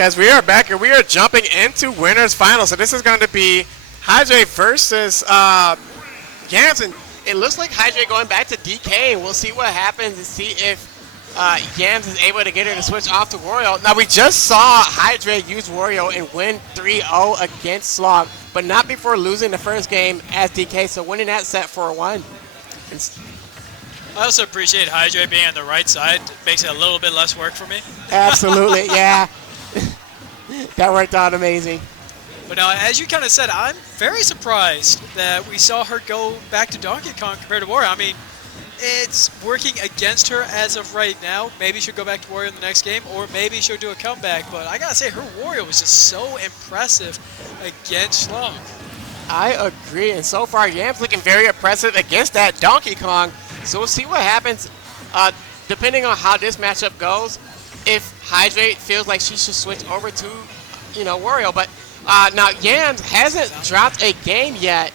Guys, we are back and we are jumping into winners final. So this is going to be Hydrei versus Yams, and it looks like Hydrei going back to DK. We'll see what happens and see if Yams is able to get her to switch off to Wario. Now we just saw Hydrei use Wario and win 3-0 against Slog, but not before losing the first game as DK. So winning that set 4-1. I also appreciate Hydrei being on the right side. It makes it a little bit less work for me. Absolutely, yeah. That worked out amazing. But now, as you kind of said, I'm very surprised that we saw her go back to Donkey Kong compared to Wario. I mean, it's working against her as of right now. Maybe she'll go back to Wario in the next game, or maybe she'll do a comeback. But I gotta say, her Wario was just so impressive against Slug. I agree, and so far, Yams looking very impressive against that Donkey Kong. So we'll see what happens, depending on how this matchup goes. If Hydrei feels like she should switch over to, Wario, but now Yams hasn't dropped a game yet.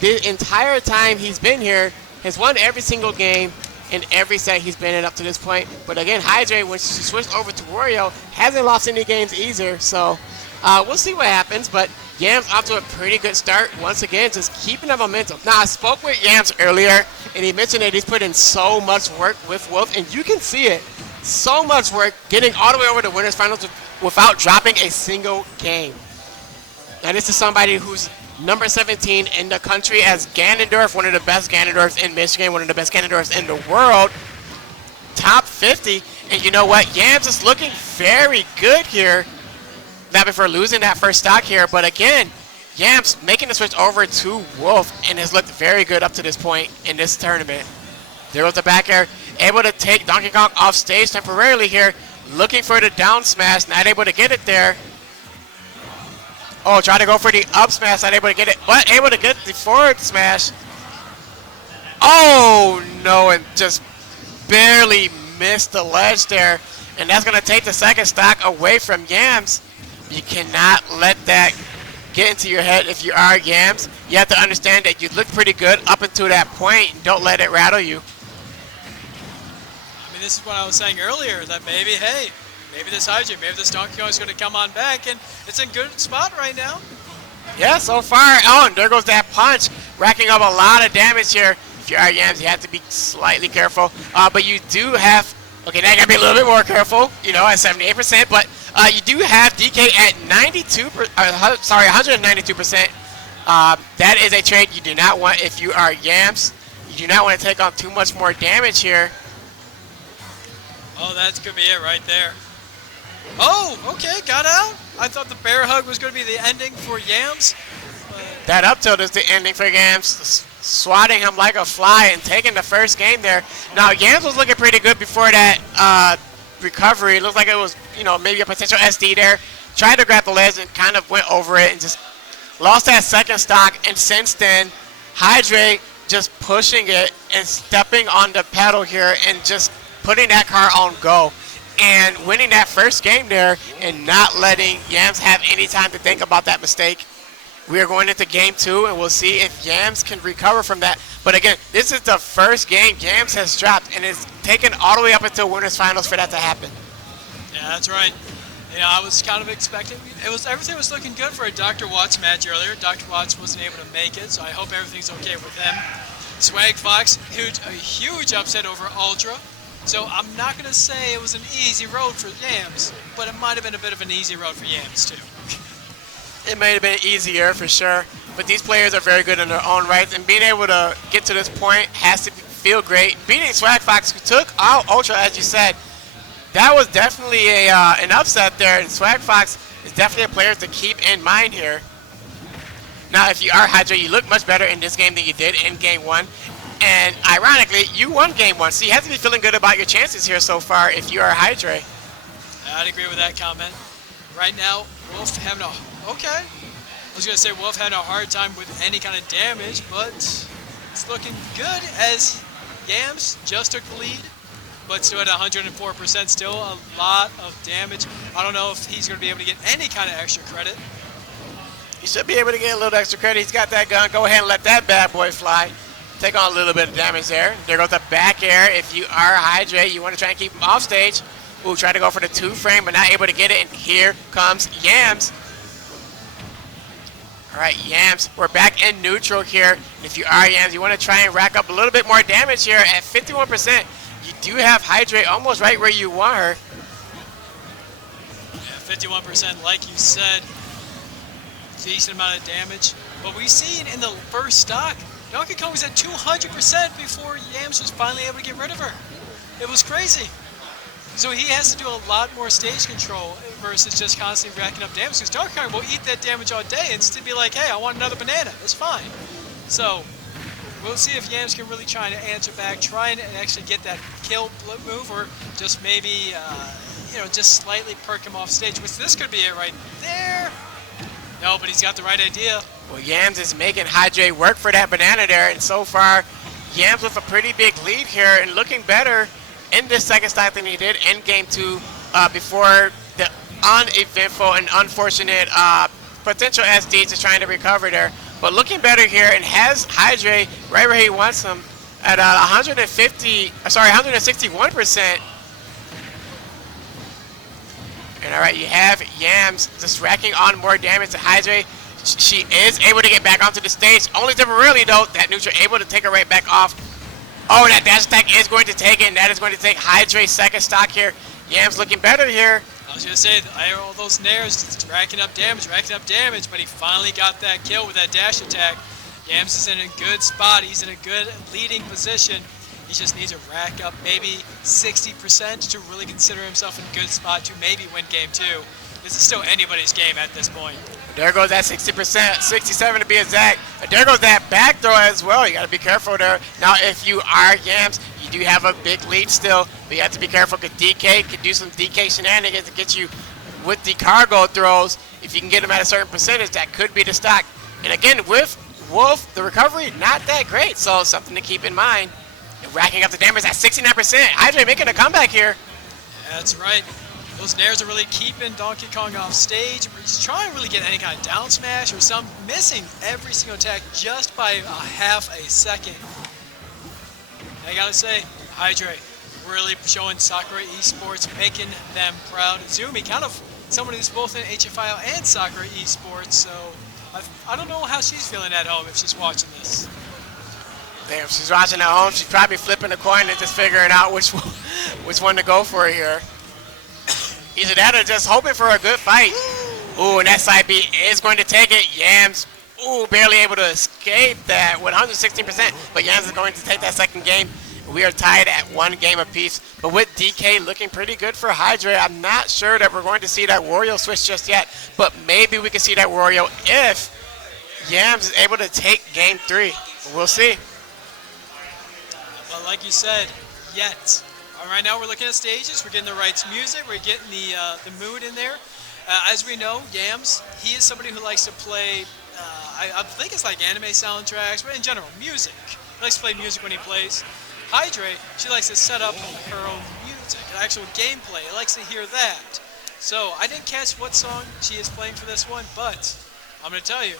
The entire time he's been here, has won every single game in every set he's been in up to this point. But again, Hydrei, when she switched over to Wario, hasn't lost any games either. So we'll see what happens. But Yams off to a pretty good start. Once again, just keeping the momentum. Now, I spoke with Yams earlier, and he mentioned that he's put in so much work with Wolf, and you can see it. So much work getting all the way over to winners finals without dropping a single game. Now, this is somebody who's number 17 in the country as Ganondorf, one of the best Ganondorfs in Michigan, one of the best Ganondorfs in the world. Top 50, and you know what? Yams is looking very good here. Not before losing that first stock here, but again, Yams making the switch over to Wolf and has looked very good up to this point in this tournament. There was the back air, able to take Donkey Kong off stage temporarily here, looking for the down smash, not able to get it there. Oh, trying to go for the up smash, not able to get it, but able to get the forward smash. Oh no, and just barely missed the ledge there, and that's going to take the second stock away from Yams. You cannot let that get into your head if you are Yams. You have to understand that you look pretty good up until that point. Don't let it rattle you. I mean, this is what I was saying earlier, that maybe this Hydrei, maybe this Donkey Kong is going to come on back, and it's in good spot right now. Yeah, so far. Oh, and there goes that punch, racking up a lot of damage here. If you are Yams, you have to be slightly careful. But you do have, okay, now you got to be a little bit more careful, at 78%, but you do have DK at 192%. That is a trade you do not want if you are Yams. You do not want to take on too much more damage here. Oh, that could be it right there. Oh, okay, got out. I thought the bear hug was going to be the ending for Yams. That up tilt is the ending for Yams, swatting him like a fly and taking the first game there. Now, Yams was looking pretty good before that recovery. It looked like it was, maybe a potential SD there. Tried to grab the ledge and kind of went over it and just lost that second stock. And since then, Hydrei just pushing it and stepping on the pedal here and just putting that car on go and winning that first game there and not letting Yams have any time to think about that mistake. We are going into game 2, and we'll see if Yams can recover from that. But again, this is the first game Yams has dropped, and it's taken all the way up until winners finals for that to happen. Yeah, that's right. I was kind of expecting everything was looking good for a Dr. Watts match earlier. Dr. Watts wasn't able to make it, so I hope everything's okay with him. Swag Fox, a huge upset over Ultra. So I'm not going to say it was an easy road for Yams, but it might have been a bit of an easy road for Yams too. It may have been easier for sure, but these players are very good in their own rights, and being able to get to this point has to feel great. Beating Swag Fox, who took out Ultra, as you said, that was definitely an upset there, and Swag Fox is definitely a player to keep in mind here. Now, if you are Hydrei, you look much better in this game than you did in game 1. And ironically, you won game 1, so you have to be feeling good about your chances here so far if you are Hydrei. I'd agree with that comment. Right now, Wolf having okay. I was going to say Wolf had a hard time with any kind of damage, but it's looking good as Yams just took the lead, but still at 104%, still a lot of damage. I don't know if he's going to be able to get any kind of extra credit. He should be able to get a little extra credit. He's got that gun. Go ahead and let that bad boy fly. Take on a little bit of damage there. There goes the back air. If you are Hydrei, you want to try and keep him off stage. Ooh, try to go for the 2-frame, but not able to get it. And here comes Yams. All right, Yams, we're back in neutral here. And if you are Yams, you want to try and rack up a little bit more damage here at 51%. You do have Hydrei almost right where you want her. Yeah, 51%, like you said, decent amount of damage. But we've seen in the first stock, Donkey Kong was at 200% before Yams was finally able to get rid of her. It was crazy. So he has to do a lot more stage control versus just constantly racking up damage, because Donkey Kong will eat that damage all day and still be like, hey, I want another banana. It's fine. So we'll see if Yams can really try to answer back, try and actually get that kill move, or just maybe, just slightly perk him off stage, which this could be it right there. No, but he's got the right idea. Well, Yams is making Hydrei work for that banana there, and so far, Yams with a pretty big lead here and looking better in this second stock than he did in Game 2 before the uneventful and unfortunate potential SD just trying to recover there. But looking better here and has Hydrei right where he wants him at 161%. And all right, you have Yams just racking on more damage to Hydrei. She is able to get back onto the stage, only temporarily though. That neutral able to take her right back off. Oh, that dash attack is going to take it, and that is going to take Hydrei's second stock here. Yams looking better here. I was going to say, all those nairs just racking up damage, but he finally got that kill with that dash attack. Yams is in a good spot. He's in a good leading position. He just needs to rack up maybe 60% to really consider himself in a good spot to maybe win Game 2. This is still anybody's game at this point. There goes that 60%, 67 to be exact. And there goes that back throw as well. You got to be careful there. Now, if you are Yams, you do have a big lead still, but you have to be careful because DK can do some DK shenanigans to get you with the cargo throws. If you can get them at a certain percentage, that could be the stock. And again, with Wolf, the recovery, not that great, so something to keep in mind. And racking up the damage at 69%. Hydrei making a comeback here. Yeah, that's right. Those nairs are really keeping Donkey Kong off stage. He's trying to really get any kind of down smash or some, missing every single attack just by a half a second. I gotta say, Hydrei really showing Sakura Esports, making them proud. Zumi, kind of somebody who's both in HFIL and Sakura Esports, so I don't know how she's feeling at home if she's watching this. Damn, if she's watching at home, she's probably flipping a coin and just figuring out which one to go for here. Either that or just hoping for a good fight. Ooh, and that side B is going to take it. Yams, ooh, barely able to escape that with 116%. But Yams is going to take that second game. We are tied at 1 game apiece. But with DK looking pretty good for Hydrei, I'm not sure that we're going to see that Wario switch just yet. But maybe we can see that Wario if Yams is able to take Game 3. We'll see. But like you said, yet. Right now we're looking at stages, we're getting the right music, we're getting the mood in there. As we know, Yams, he is somebody who likes to play, I think it's like anime soundtracks, but in general, music. He likes to play music when he plays. Hydrei, she likes to set up her own music, actual gameplay. He likes to hear that. So I didn't catch what song she is playing for this one, but I'm going to tell you,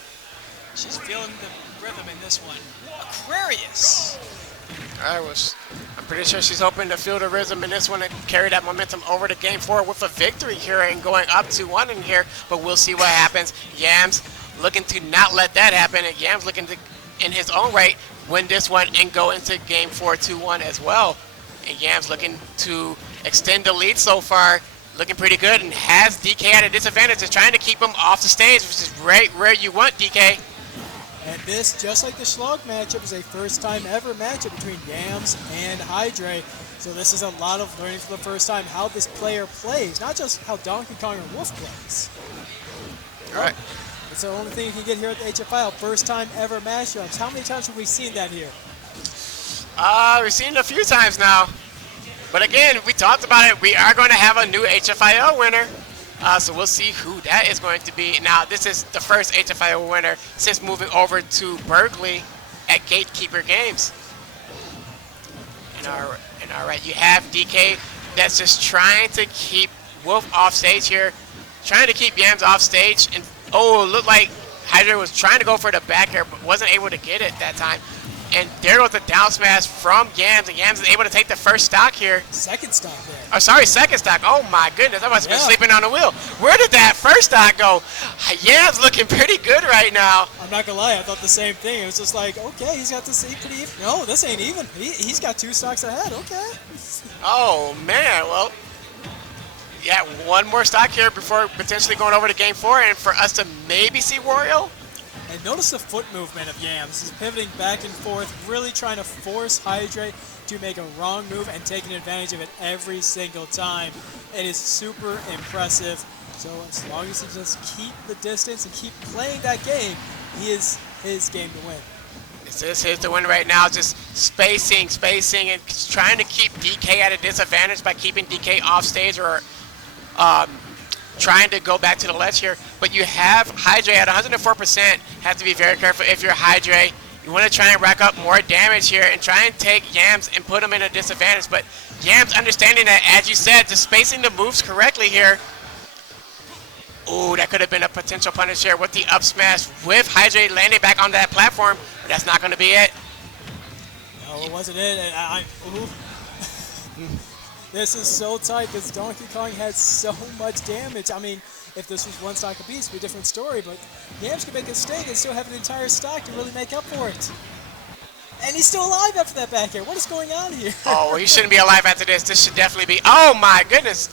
she's feeling the rhythm in this one. Aquarius. I'm pretty sure she's hoping to feel the rhythm in this one and carry that momentum over to Game 4 with a victory here and going up 2-1 in here. But we'll see what happens. Yams looking to not let that happen, and Yams looking to, in his own right, win this one and go into Game 4 2-1 as well. And Yams looking to extend the lead so far, looking pretty good, and has DK at a disadvantage. Is trying to keep him off the stage, which is right where you want DK. And this, just like the Schlog matchup, is a first-time ever matchup between Yams and Hydrei. So this is a lot of learning for the first time how this player plays, not just how Donkey Kong and Wolf plays. All right. It's the only thing you can get here at the HFIL, first-time ever matchups. How many times have we seen that here? We've seen it a few times now. But again, we talked about it. We are going to have a new HFIL winner. So we'll see who that is going to be. Now, this is the first HFIL winner since moving over to Berkley at Gatekeeper Games. And all right, you have DK that's just trying to keep Wolf off stage here, trying to keep Yams off stage. And oh, it looked like Hydrei was trying to go for the back air, but wasn't able to get it that time. And there goes the down smash from Yams, and Yams is able to take the first stock here. Second stock there. Oh, sorry, second stock. Oh my goodness, I must have been Yeah. sleeping on the wheel. Where did that first stock go? Yams looking pretty good right now. I'm not gonna lie, I thought the same thing. It was just like, okay, he's got this pretty even. No, this ain't even. He's got 2 stocks ahead. Okay. Oh man, well, yeah, one more stock here before potentially going over to game 4 and for us to maybe see Wario. And notice the foot movement of Yams. He's pivoting back and forth, really trying to force Hydrei to make a wrong move and taking advantage of it every single time. It is super impressive. So as long as he just keep the distance and keep playing that game, he is his game to win. This is his to win right now, just spacing, and trying to keep DK at a disadvantage by keeping DK off stage or trying to go back to the ledge here. But you have Hydrei at 104%. Have to be very careful if you're Hydrei. You want to try and rack up more damage here and try and take Yams and put him in a disadvantage. But Yams understanding that, as you said, just spacing the moves correctly here. Ooh, that could have been a potential punish here with the up smash with Hydrei landing back on that platform. But that's not going to be it. No, it wasn't it. Ooh. This is so tight because Donkey Kong has so much damage. I mean, if this was one stock apiece, it'd be a different story, but Yams can make a mistake and still have an entire stock to really make up for it. And he's still alive after that back air. What is going on here? Oh, well, he shouldn't be alive after this. This should definitely be. Oh my goodness.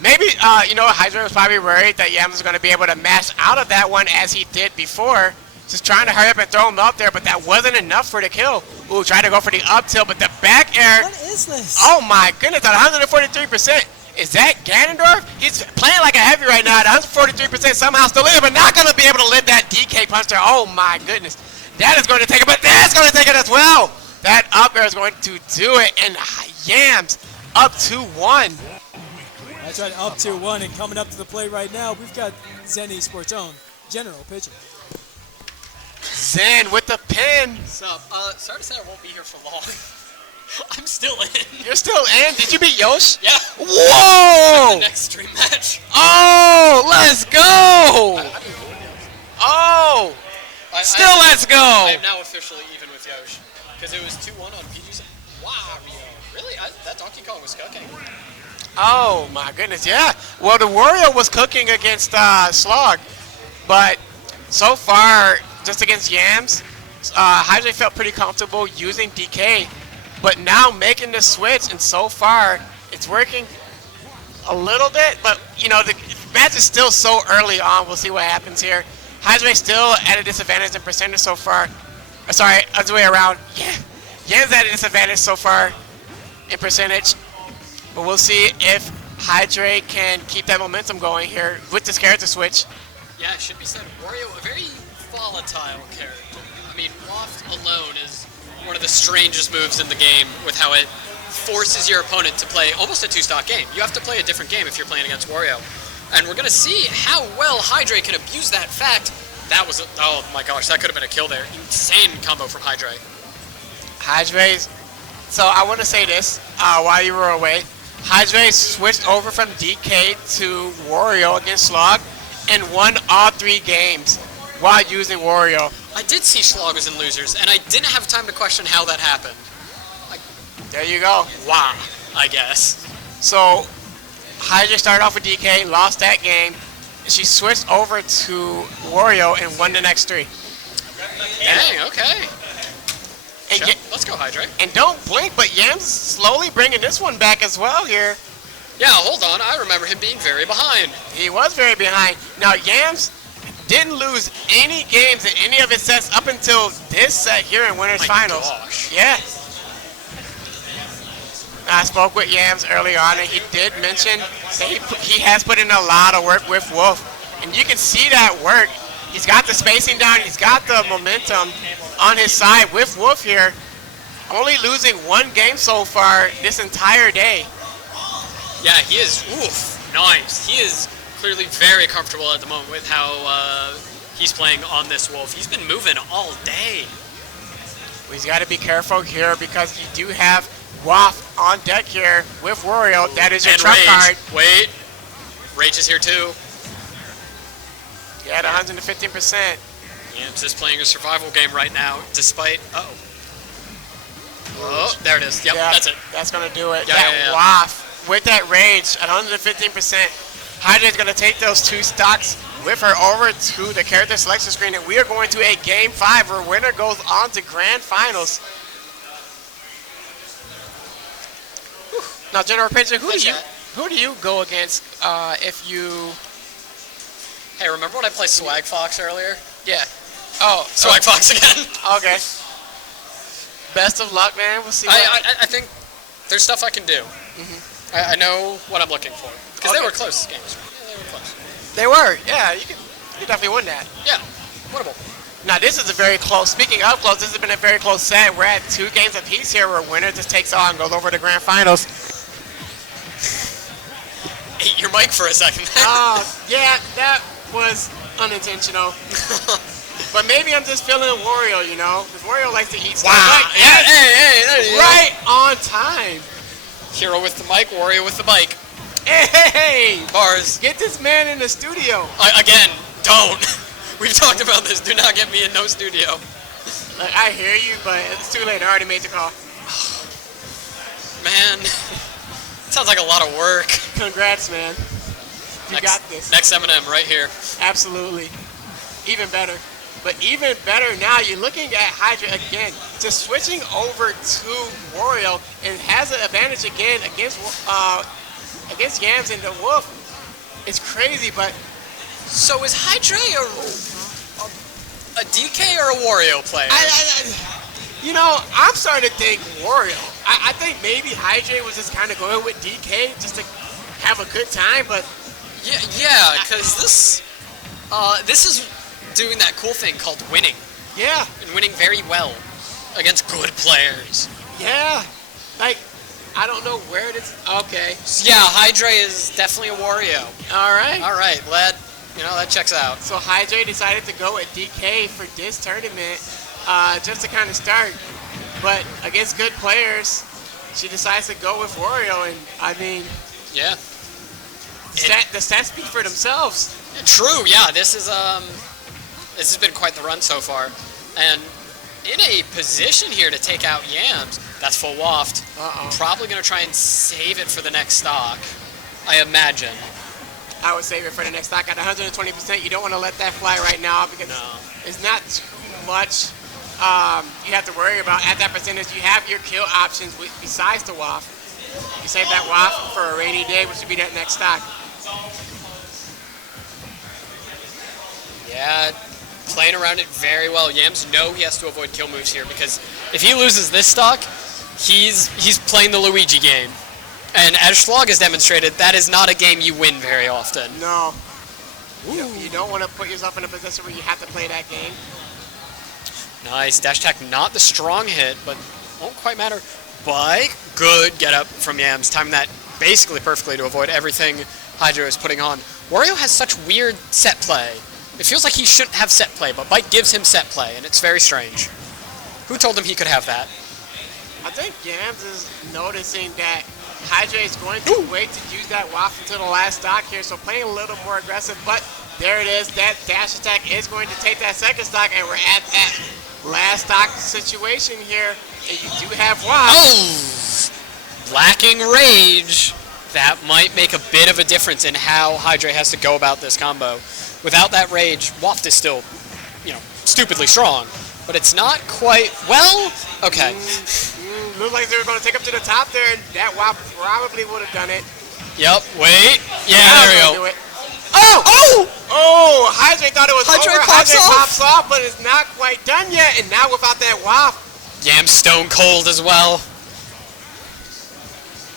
Maybe, you know, Hydrei was probably worried that Yams was going to be able to mash out of that one as he did before. Just trying to hurry up and throw him up there, but that wasn't enough for the kill. Ooh, trying to go for the up tilt, but the back air. What is this? Oh my goodness, at 143%. Is that Ganondorf? He's playing like a heavy right now at 143%, somehow still in, but not going to be able to live that DK punch there. Oh my goodness. That is going to take it, but that's going to take it as well. That up air is going to do it, and Yams up 2-1. That's right, up 2-1, and coming up to the plate right now, we've got Zen Esports' own General pitching. Zen with the pin. What's up? Sorry to say I won't be here for long. I'm still in. You're still in? Did you beat Yosh? Yeah. Whoa! Next stream match. Oh, let's go! Oh! Still let's go! I am now officially even with Yosh. Because it was 2-1 on PG's. Wario. Really? That Donkey Kong was cooking. Oh my goodness, yeah. Well, the Wario was cooking against Slog, but so far, just against Yams, Hydrei felt pretty comfortable using DK, but now making the switch, and so far, it's working a little bit, but you know, the match is still so early on. We'll see what happens here. Hydrei still at a disadvantage in percentage so far. Sorry, other way around. Yeah, Yams at a disadvantage so far in percentage. But we'll see if Hydrei can keep that momentum going here with this character switch. Yeah, it should be said. Wario, a very volatile character. I mean, Waft alone is one of the strangest moves in the game with how it forces your opponent to play almost a 2-stock game. You have to play a different game if you're playing against Wario. And we're going to see how well Hydrei can abuse that fact. That was, oh my gosh, that could have been a kill there. Insane combo from Hydrei. Hydrei's, so I want to say this while you were away. Hydrei switched over from DK to Wario against Slog and won all 3 games while using Wario. I did see Schlag was in losers, and I didn't have time to question how that happened. There you go. Wow, I guess. So Hydrei started off with DK, lost that game. She switched over to Wario and won the next 3. Dang, okay. And Let's go, Hydrei. And don't blink, but Yams slowly bringing this one back as well here. Yeah, hold on. I remember him being very behind. He was very behind. Now, Yams didn't lose any games in any of his sets up until this set here in Winners Finals. Gosh. Yeah. I spoke with Yams early on, and he did mention that he has put in a lot of work with Wolf. And you can see that work. He's got the spacing down. He's got the momentum on his side with Wolf here. Only losing 1 game so far this entire day. Yeah, he is, nice. He is clearly very comfortable at the moment with how he's playing on this Wolf. He's been moving all day. He's got to be careful here because you do have Waff on deck here with Wario. That is your trump card. Wait, Rage is here too. Yeah, at 115%. Yams is playing a survival game right now, despite, Oh, there it is. Yep, Yeah, that's it. That's going to do it. Yeah, That yeah, yeah. Waff. with that rage at 115%, Hydrei's going to take those 2 stocks with her over to the character selection screen, and we are going to a Game 5 where winner goes on to Grand Finals. Now, General Pitcher, who do you go against if you... Hey, remember when I played Swag Fox earlier? Yeah. Oh. Swag Fox again. Okay. Best of luck, man. We'll see. I think there's stuff I can do. I know what I'm looking for. Because they were close games. Yeah, they were close. They were. Yeah, you definitely won that. Yeah, winnable. Now, this is a very close, speaking of close, this has been a very close set. We're at 2 games apiece here where winner just takes on, goes over to Grand Finals. Ate your mic for a second. Yeah, that was unintentional. But maybe I'm just feeling Wario, you know? Because Wario likes to eat stuff. Wow. Yeah, hey, there you go. Right on time. Hero with the mic, Wario with the bike. Hey! Bars. Get this man in the studio. Again, don't. We've talked about this. Do not get me in no studio. Like, I hear you, but it's too late. I already made the call. Man, sounds like a lot of work. Congrats, man. You got this. Next M&M right here. Absolutely. Even better. But even better now, you're looking at Hydrei again, just switching over to Wario, and has an advantage again against Yams and the Wolf. It's crazy, but... So is Hydrei a DK or a Wario player? You know, I'm starting to think Wario. I think maybe Hydrei was just kind of going with DK just to have a good time, but... Yeah, because this is doing that cool thing called winning. Yeah. And winning very well against good players. Yeah. Like, I don't know where it is. Okay. Yeah, Hydrei is definitely a Wario. All right. All right, glad, that checks out. So Hydrei decided to go with DK for this tournament just to kind of start. But against good players, she decides to go with Wario. And, I mean... Yeah. The stats speak for themselves. True, yeah. This has been quite the run so far. And in a position here to take out Yams, that's full waft. Probably going to try and save it for the next stock, I imagine. I would save it for the next stock at 120%. You don't want to let that fly right now because it's not too much you have to worry about at that percentage. You have your kill options besides the waft. You save that waft for a rainy day, which would be that next stock. Yeah, playing around it very well. Yams know he has to avoid kill moves here because if he loses this stock, he's playing the Luigi game. And as Schlog has demonstrated, that is not a game you win very often. No. You don't want to put yourself in a position where you have to play that game. Nice. Dash attack, not the strong hit, but won't quite matter. But good get up from Yams, timing that basically perfectly to avoid everything Hydrei is putting on. Wario has such weird set play. It feels like he shouldn't have set play, but Bike gives him set play, and it's very strange. Who told him he could have that? I think Yams is noticing that Hydrei is going to wait to use that waft until the last stock here, so playing a little more aggressive, but there it is. That dash attack is going to take that second stock, and we're at that last stock situation here, and you do have waft. Oh! Lacking rage. That might make a bit of a difference in how Hydrei has to go about this combo. Without that rage, waft is still, stupidly strong, but it's not quite, okay. Looks like they were going to take up to the top there, and that waft probably would have done it. Yep, wait. Yeah, there we go. Oh, Hydrei thought it was Hydrei over. pops Hydrei off. pops off, but it's not quite done yet, and now without that waft. Yams stone cold as well.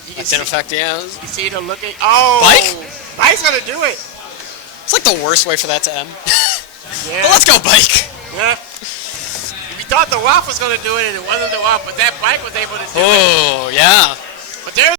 You That didn't affect Yams. You see the looking. Oh, Bike? Bike's going to do it. It's like the worst way for that to end. Yeah. But let's go, Bike. Yeah. We thought the waft was going to do it, and it wasn't the waft, but that Bike was able to do it. Oh, yeah. But there